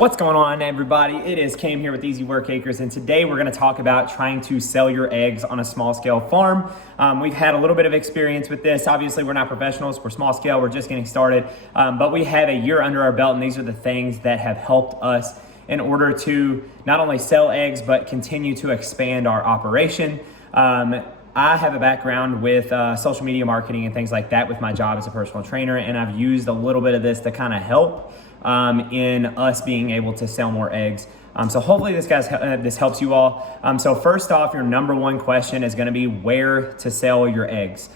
What's going on, everybody? It is Cam here with Easy Work Acres, and today we're going to talk about trying to sell your eggs on a small scale farm. We've had a little bit of experience with this. Obviously, we're not professionals, we're small scale, we're just getting started, but we have a year under our belt, and these are the things that have helped us in order to not only sell eggs, but continue to expand our operation. I have a background with social media marketing and things like that with my job as a personal trainer, and I've used a little bit of this to kind of help in us being able to sell more eggs. So hopefully this helps you all. So first off, your number one question is going to be where to sell your eggs.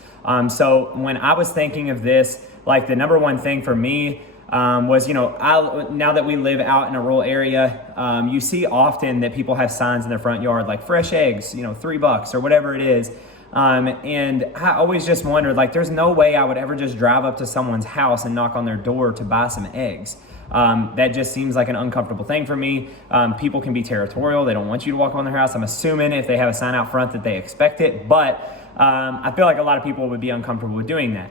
So when I was thinking of this, like the number one thing for me was, now that we live out in a rural area, you see often that people have signs in their front yard like fresh eggs, $3 or whatever it is. And I always just wondered, like, there's no way I would ever just drive up to someone's house and knock on their door to buy some eggs. That just seems like an uncomfortable thing for me. People can be territorial. They don't want you to walk on their house. I'm assuming if they have a sign out front that they expect it, but I feel like a lot of people would be uncomfortable with doing that.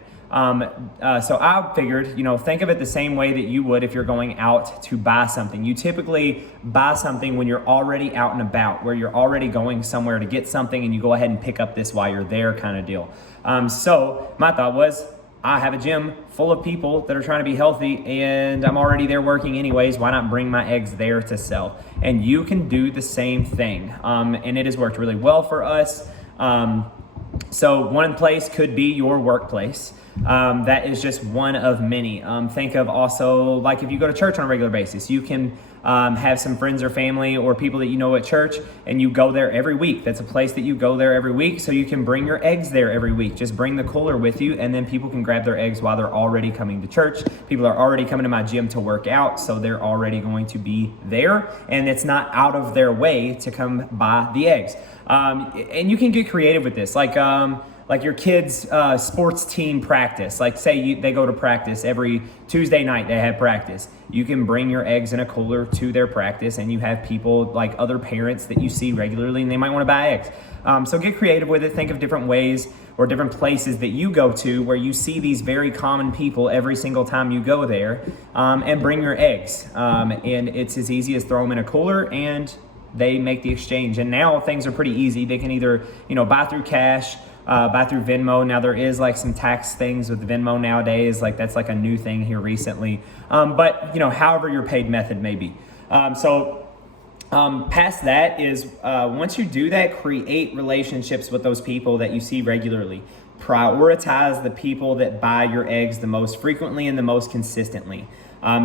So I figured, think of it the same way that you would if you're going out to buy something. You typically buy something when you're already out and about, where you're already going somewhere to get something and you go ahead and pick up this while you're there kind of deal. So my thought was, I have a gym full of people that are trying to be healthy and I'm already there working anyways. Why not bring my eggs there to sell? And you can do the same thing. And it has worked really well for us. So one place could be your workplace. That is just one of many. Think of also, like if you go to church on a regular basis, you can have some friends or family or people that you know at church and you go there every week. That's a place that you go there every week, so you can bring your eggs there every week. Just bring the cooler with you and then people can grab their eggs while they're already coming to church. People are already coming to my gym to work out, so they're already going to be there and it's not out of their way to come buy the eggs. And you can get creative with this, like your kids' sports team practice. Like say they go to practice every Tuesday night, they have practice. You can bring your eggs in a cooler to their practice and you have people like other parents that you see regularly and they might want to buy eggs. So get creative with it. Think of different ways or different places that you go to where you see these very common people every single time you go there, and bring your eggs. And it's as easy as throw them in a cooler and they make the exchange. And now things are pretty easy. They can either, buy through cash, buy through Venmo. Now there is like some tax things with Venmo nowadays, like that's like a new thing here recently. But however your paid method may be. Past that is, once you do that, create relationships with those people that you see regularly. Prioritize the people that buy your eggs the most frequently and the most consistently.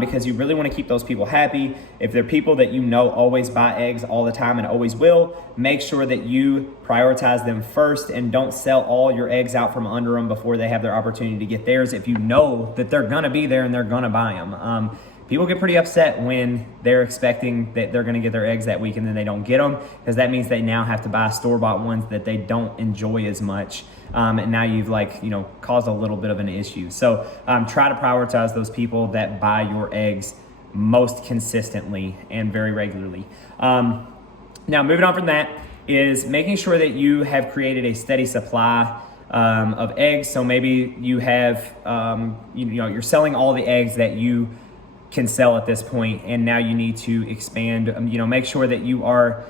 Because you really want to keep those people happy. If they're people that always buy eggs all the time and always will, make sure that you prioritize them first and don't sell all your eggs out from under them before they have their opportunity to get theirs if you know that they're going to be there and they're going to buy them. People get pretty upset when they're expecting that they're going to get their eggs that week and then they don't get them, because that means they now have to buy store-bought ones that they don't enjoy as much. And now you've caused a little bit of an issue. So try to prioritize those people that buy your eggs most consistently and very regularly. Now moving on from that is making sure that you have created a steady supply of eggs. So maybe you have, you're selling all the eggs that you can sell at this point, and now you need to expand. Make sure that you are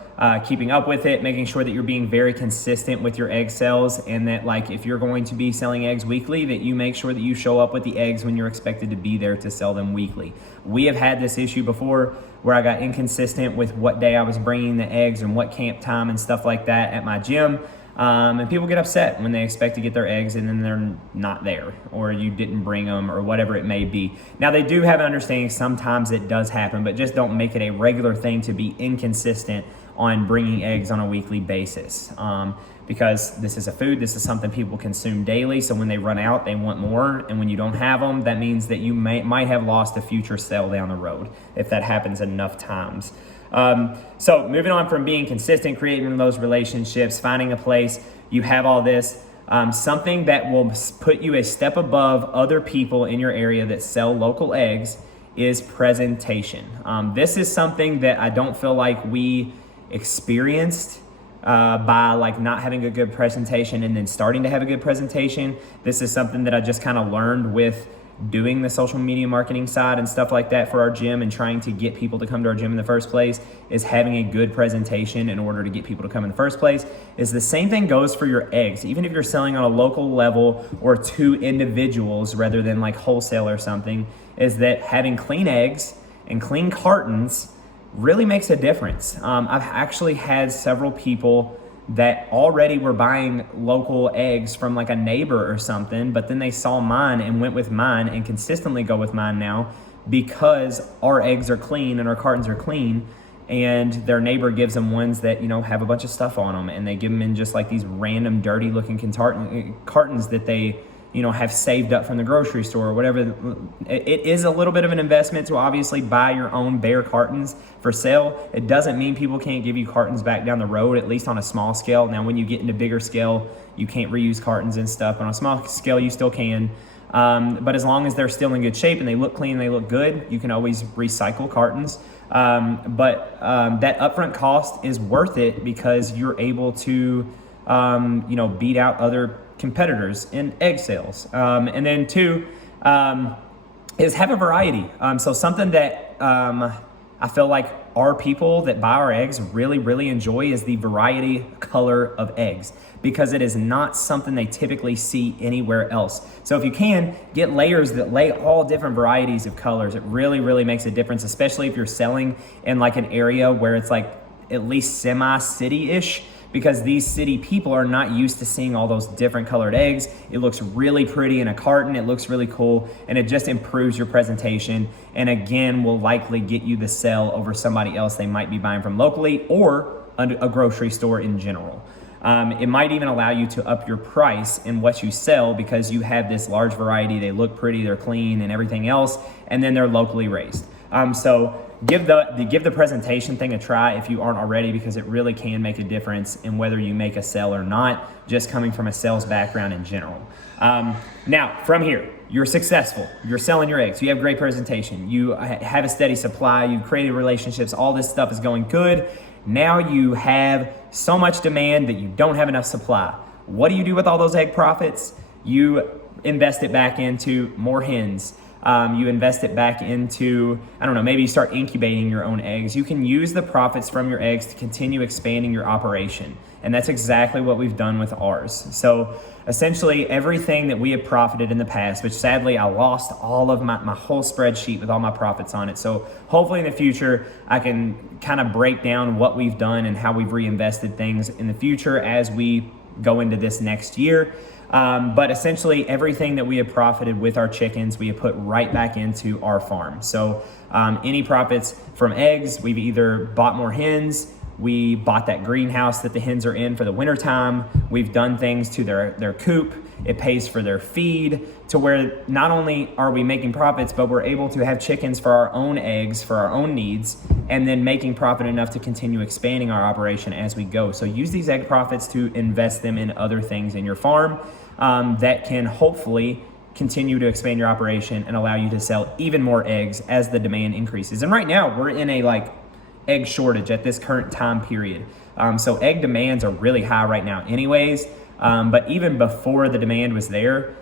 keeping up with it, making sure that you're being very consistent with your egg sales, and that if you're going to be selling eggs weekly, that you make sure that you show up with the eggs when you're expected to be there to sell them weekly. We have had this issue before where I got inconsistent with what day I was bringing the eggs and what camp time and stuff like that at my gym. And people get upset when they expect to get their eggs and then they're not there, or you didn't bring them, or whatever it may be. Now they do have an understanding sometimes it does happen, but just don't make it a regular thing to be inconsistent on bringing eggs on a weekly basis. Because this is a food, this is something people consume daily, so when they run out, they want more, and when you don't have them, that means that you might have lost a future sale down the road if that happens enough times. So moving on from being consistent, creating those relationships, finding a place, you have all this, something that will put you a step above other people in your area that sell local eggs is presentation. This is something that I don't feel like we experienced by not having a good presentation and then starting to have a good presentation. This is something that I just kind of learned with doing the social media marketing side and stuff like that for our gym and trying to get people to come to our gym in the first place, is having a good presentation in order to get people to come in the first place. Is the same thing goes for your eggs. Even if you're selling on a local level or to individuals rather than like wholesale or something, is that having clean eggs and clean cartons really makes a difference. I've actually had several people that already were buying local eggs from like a neighbor or something, but then they saw mine and went with mine and consistently go with mine now because our eggs are clean and our cartons are clean, and their neighbor gives them ones that, you know, have a bunch of stuff on them, and they give them in just like these random dirty looking cartons that they, you know, have saved up from the grocery store or whatever. It is a little bit of an investment to obviously buy your own bare cartons for sale. It doesn't mean people can't give you cartons back down the road, at least on a small scale. Now, when you get into bigger scale, you can't reuse cartons and stuff. On a small scale, you still can. But as long as they're still in good shape and they look clean and they look good, you can always recycle cartons. But that upfront cost is worth it because you're able to, you know, beat out other competitors in egg sales. And then two, is have a variety. So something that I feel like our people that buy our eggs really enjoy is the variety color of eggs, because it is not something they typically see anywhere else. So if you can, get layers that lay all different varieties of colors. It really makes a difference, especially if you're selling in like an area where it's like at least semi-city-ish, because these city people are not used to seeing all those different colored eggs. It looks really pretty in a carton, it looks really cool, and it just improves your presentation, and again, will likely get you the sell over somebody else they might be buying from locally or a grocery store in general. It might even allow you to up your price in what you sell because you have this large variety, they look pretty, they're clean and everything else, and then they're locally raised. So give the presentation thing a try if you aren't already, because it really can make a difference in whether you make a sale or not, just coming from a sales background in general. Now, from here, you're successful, you're selling your eggs, you have great presentation, you have a steady supply, you've created relationships, all this stuff is going good. Now you have so much demand that you don't have enough supply. What do you do with all those egg profits? You invest it back into more hens. You invest it back into, I don't know, maybe you start incubating your own eggs. You can use the profits from your eggs to continue expanding your operation. And that's exactly what we've done with ours. So essentially everything that we have profited in the past, which sadly I lost all of my whole spreadsheet with all my profits on it. So hopefully in the future, I can kind of break down what we've done and how we've reinvested things in the future as we go into this next year. But essentially everything that we have profited with our chickens, we have put right back into our farm. So any profits from eggs, we've either bought more hens, we bought that greenhouse that the hens are in for the wintertime, we've done things to their coop, it pays for their feed, to where not only are we making profits, but we're able to have chickens for our own eggs, for our own needs, and then making profit enough to continue expanding our operation as we go. So use these egg profits to invest them in other things in your farm that can hopefully continue to expand your operation and allow you to sell even more eggs as the demand increases. And right now we're in a egg shortage at this current time period. So egg demands are really high right now anyways, but even before the demand was there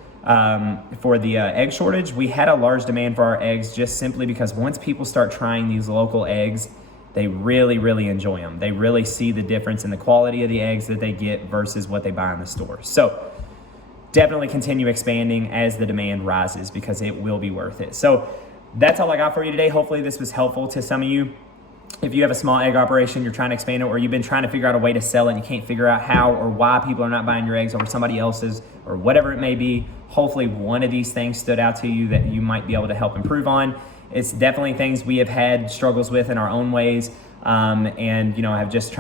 for the egg shortage, we had a large demand for our eggs just simply because once people start trying these local eggs, they really enjoy them. They really see the difference in the quality of the eggs that they get versus what they buy in the store. So definitely continue expanding as the demand rises because it will be worth it. So that's all I got for you today. Hopefully this was helpful to some of you. If you have a small egg operation, you're trying to expand it, or you've been trying to figure out a way to sell it and you can't figure out how or why people are not buying your eggs over somebody else's or whatever it may be, hopefully one of these things stood out to you that you might be able to help improve on. It's definitely things we have had struggles with in our own ways, and have just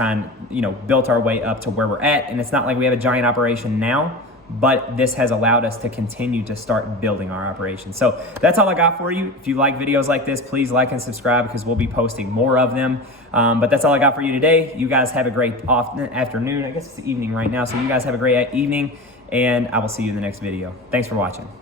built our way up to where we're at. And it's not like we have a giant operation now, but this has allowed us to continue to start building our operation. So that's all I got for you. If you like videos like this, please like and subscribe because we'll be posting more of them. But that's all I got for you today. You guys have a great afternoon. I guess it's evening right now. So you guys have a great evening, and I will see you in the next video. Thanks for watching.